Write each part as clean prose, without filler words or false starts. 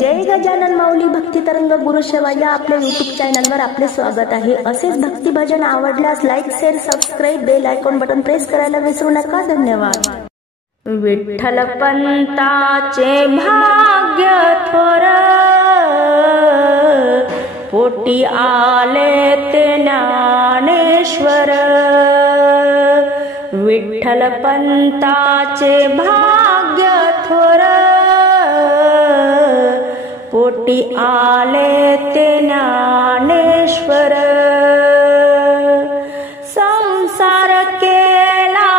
जय गजानन माऊली भक्ती तरंग गुरुसेवा या आपल्या यूट्यूब चॅनलवर आपले स्वागत आहे। असेच भक्ती भजन आवडल्यास like share subscribe bell icon button press करायला विसरू नका। धन्यवाद। विठ्ठल पंताचे भाग्य थोर पोटी आले ते ज्ञानेश्वर। विठ्ठल पंताचे भाग्य थोर पोटी आले ते ज्ञानेश्वर। संसार केला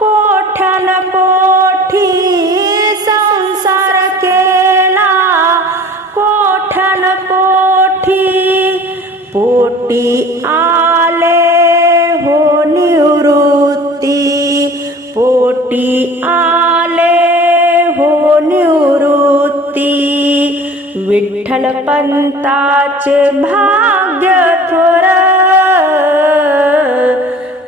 कोठ्यान कोठी, संसार केला कोठ्यान कोठी, पोटी आले हो निवृत्ती, पोटी आले हो निवृत्ती। विठ्ठल पंताचे भाग्य थोर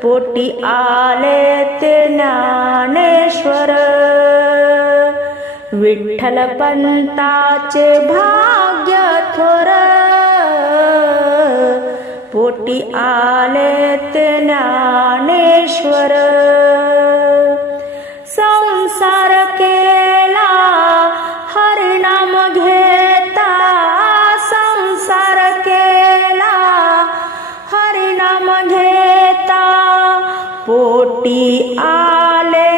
पोटी आले ते ज्ञानेश्वर। विठ्ठल पंताचे भाग्य थोर पोटी आले ते ज्ञानेश्वर। संसार केला हरिनाम घेता, संसार केला हरिनाम घेता, पोटी आले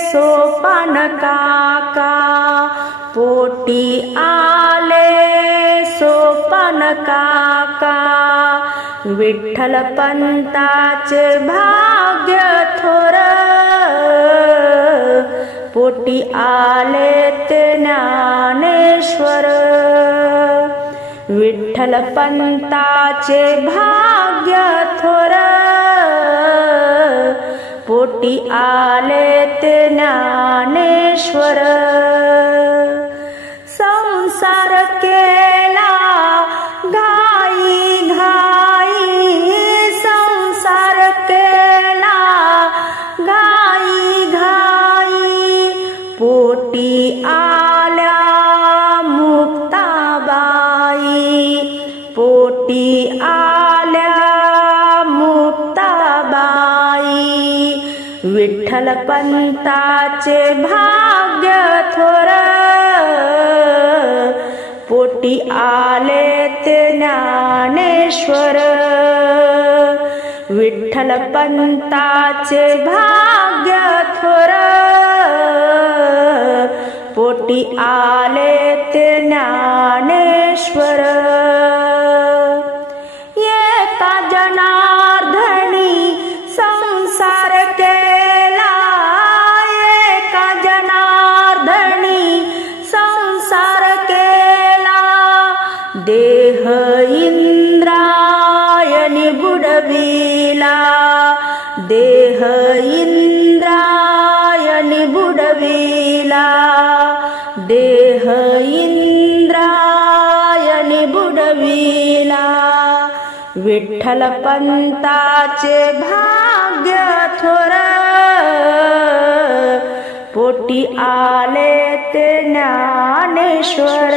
सोपान काका, पोटी आले सोपान काका। विठ्ठल पंताचे भाग्य थोर पोटी आले ते ज्ञानेश्वर। विठ्ठल पंताचे भाग्य थोर पोटी आले ते ज्ञानेश्वर। संसार केला घाई घाई, संसार केला घाई घाई, पोटी आल्या मुक्ताबाई, पोटी आल्या मुक्ताबाई। विठ्ठल पंताचे भाग्य थोर पोटी आले ते ज्ञानेश्वर। विठ्ठल पंताचे भाग्य थोर पोटी आले ते ज्ञानेश्वर। एका जनार्दनी संसार केला, एका जनार्दनी संसार केला, देह इंद्रायणी बुडविला, देह इंद्रायणी बुडविला, देह इंद्रायणी बुडविला। विठ्ठल पंताचे भाग्य थोर पोटी आले ते ज्ञानेश्वर।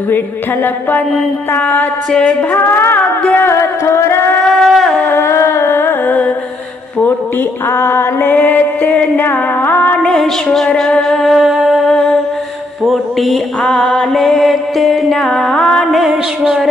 विठ्ठल पंताचे भाग्य थोर पोटी आले ते ज्ञानेश्वर। पोटी आले ते ज्ञानेश्वर।